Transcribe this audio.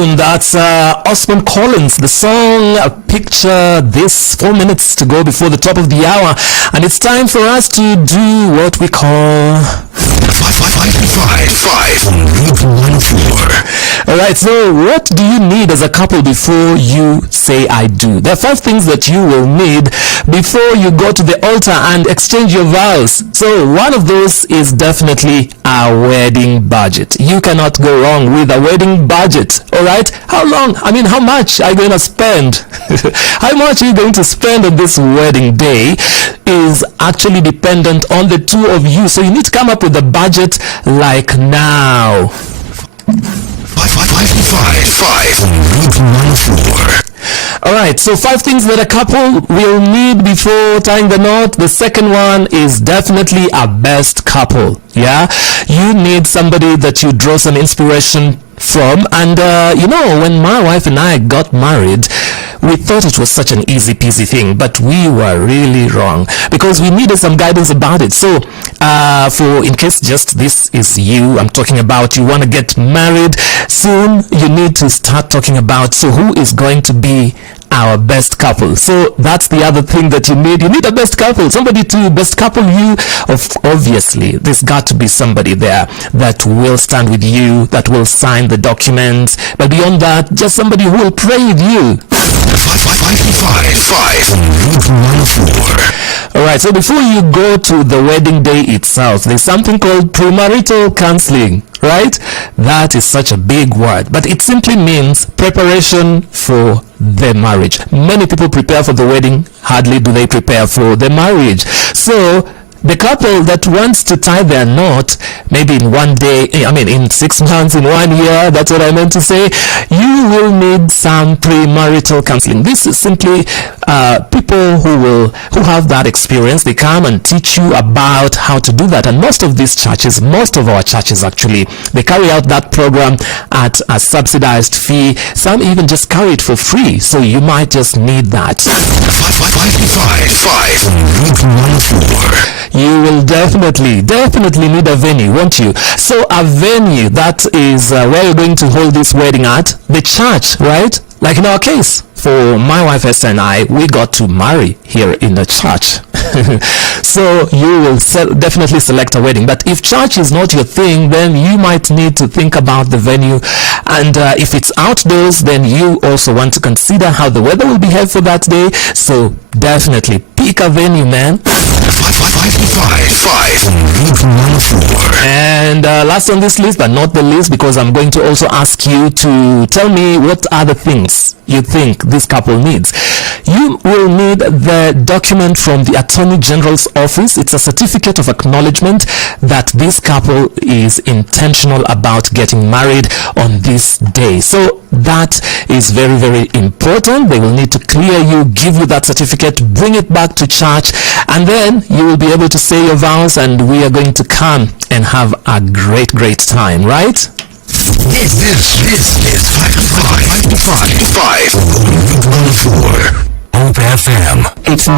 tune. That's Osman Collins. The song Picture This. 4 minutes to go before the top of the hour. And it's time for us to do what we call... Five on Route 104. Alright, so what do you need as a couple before you say I do? There are 5 things that you will need before you go to the altar and exchange your vows. So one of those is definitely a wedding budget. You cannot go wrong with a wedding budget. Alright, how much are you going to spend? How much are you going to spend on this wedding day is actually dependent on the two of you. So you need to come up with a budget like now. 5 on Route 104. Alright, so 5 things that a couple will need before tying the knot. The second one is definitely a best couple. Yeah, you need somebody that you draw some inspiration from. And when my wife and I got married, we thought it was such an easy peasy thing, but we were really wrong because we needed some guidance about it. So for in case just this is you, I'm talking about, you want to get married soon, you need to start talking about, so who is going to be our best couple? So that's the other thing that you need. You need a best couple, somebody to best couple you. Obviously, there's got to be somebody there that will stand with you, that will sign the documents. But beyond that, just somebody who will pray with you. 5 on Route 104. Alright, so before you go to the wedding day itself, there's something called premarital counseling. Right? That is such a big word, but it simply means preparation for the marriage. Many people prepare for the wedding, hardly do they prepare for the marriage. So the couple that wants to tie their knot, maybe in one day, in 6 months, in 1 year, that's what I meant to say, you will need some premarital counseling. This is simply people who have that experience. They come and teach you about how to do that. And most of our churches actually, they carry out that program at a subsidized fee. Some even just carry it for free. So you might just need that. 5 on Route 104. You will definitely need a venue, won't you? So a venue, that is where you're going to hold this wedding at. The church, right? Like in our case, for my wife Esther and I, we got to marry here in the church. So you will definitely select a wedding. But if church is not your thing, then you might need to think about the venue. And if it's outdoors, then you also want to consider how the weather will behave for that day. So definitely pick a venue, man. 5 on Route 104. And last on this list, but not the least, because I'm going to also ask you to tell me what are the things you think this couple needs. You will need the document from the Attorney General's office. It's a certificate of acknowledgement that this couple is intentional about getting married on this day. So that is very, very important. They will need to clear you, give you that certificate, bring it back to church, and then you will be able to say your vows, and we are going to come and have a great, great time, right? This is 5 on Route 104. Hope FM. It's